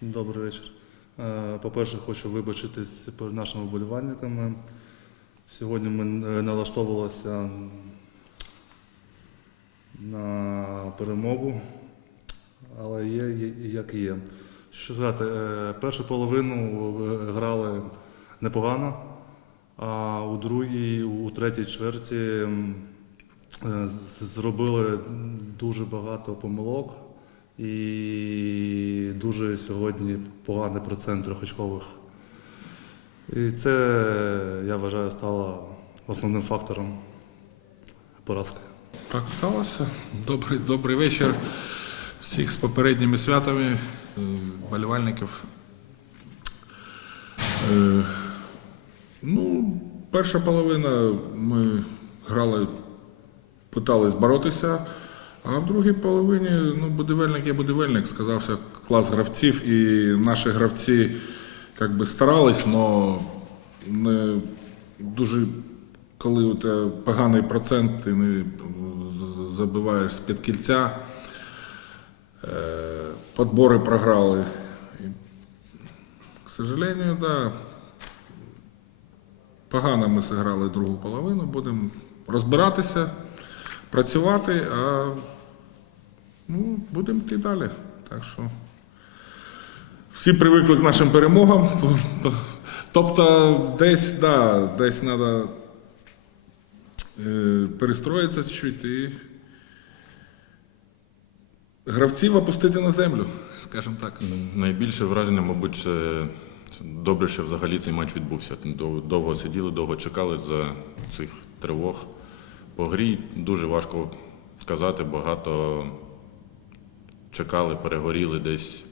Добрий вечір. Е, По-перше, хочу вибачитись перед нашими вболівальниками. Сьогодні ми е, налаштовувалися на перемогу, але є як є. Що сказати, е, першу половину грали непогано, а у другій, у третій чверті зробили дуже багато помилок і дуже сьогодні поганий процент трьохочкових. І це, я вважаю, стало основним фактором поразки. Так сталося. Добрий, добрий вечір. Всіх з попередніми святами, е, болівальників. Е, Ну, перша половина ми грали, питались боротися, а в другій половині ну, будівельник є будівельник, сказався клас гравців, і наші гравці як би старались, але не дуже, коли у тебе поганий процент, ти не забиваєш з-під кільця. Е, Подбори програли. І, к сожалению, да, погано ми зіграли другу половину. Будемо розбиратися, працювати, а ну, будемо йти далі. Так що всі привикли к нашим перемогам. Тобто десь, да, десь треба перестроїтися чуть і гравців опустити на землю, скажімо так. Найбільше враження, мабуть, це добре, що взагалі цей матч відбувся. Довго сиділи, довго чекали за цих тривог. По грі дуже важко сказати, багато чекали, перегоріли десь.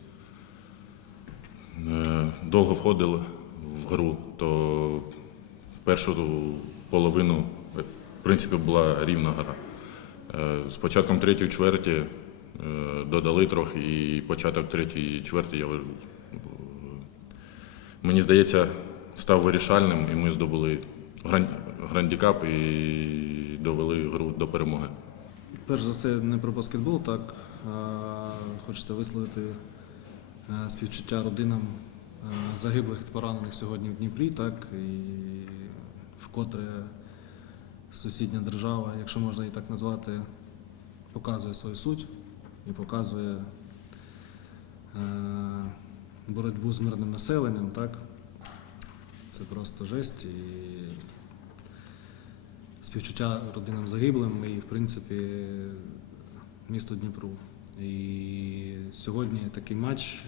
Е, Довго входили в гру, то першу половину, в принципі, була рівна гра. Е, З початком третьої чверті е, додали трохи, і початок третьої чверті, я, мені здається, став вирішальним, і ми здобули грандікап і довели гру до перемоги. Перш за все, не про баскетбол, так. А, Хочеться висловити е, співчуття родинам е, загиблих та поранених сьогодні в Дніпрі, так. І вкотре сусідня держава, якщо можна її так назвати, показує свою суть і показує е, боротьбу з мирним населенням, так. Це просто жесть. І співчуття родинам загиблим і, в принципі, місту Дніпру. І сьогодні такий матч е,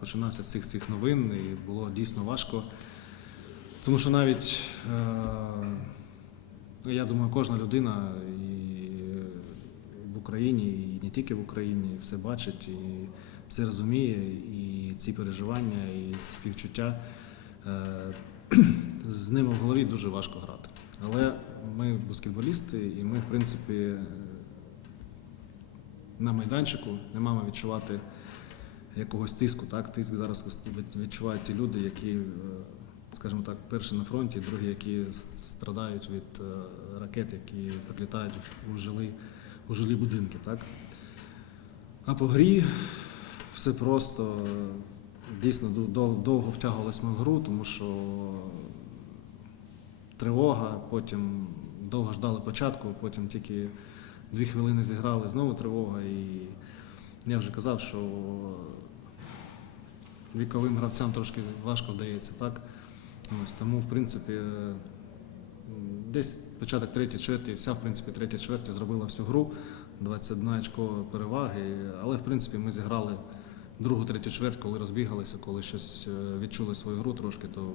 починався з цих цих новин, і було дійсно важко. Тому що навіть, е, я думаю, кожна людина і в Україні, і не тільки в Україні, все бачить і все розуміє, і ці переживання, і співчуття. Е, з ними в голові дуже важко грати. Але ми баскетболісти, і ми, в принципі, на майданчику не маємо відчувати якогось тиску. Так? Тиск зараз відчувають ті люди, які, е, скажімо так, перші на фронті, другі, які страдають від е, ракет, які прилітають у жилі, у жилі будинки. Так? А по грі все просто дійсно довго втягувалися ми в гру, тому що тривога, потім довго ждали початку, потім тільки дві хвилини зіграли, знову тривога. І я вже казав, що віковим гравцям трошки важко вдається, так? Ось, тому, в принципі, е, десь початок третьої чверті, вся, в принципі, третя чверті зробила всю гру, 21 очко переваги. Але, в принципі, ми зіграли другу, третю чверть, коли розбігалися, коли щось е, відчули свою гру трошки, то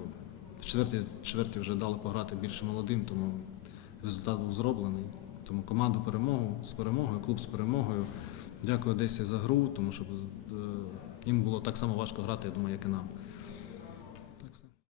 в четвертій чверті вже дали пограти більше молодим, тому результат був зроблений. Тому команду перемогу з перемогою, клуб з перемогою. Дякую Одесі за гру, тому що е, їм було так само важко грати, я думаю, як і нам.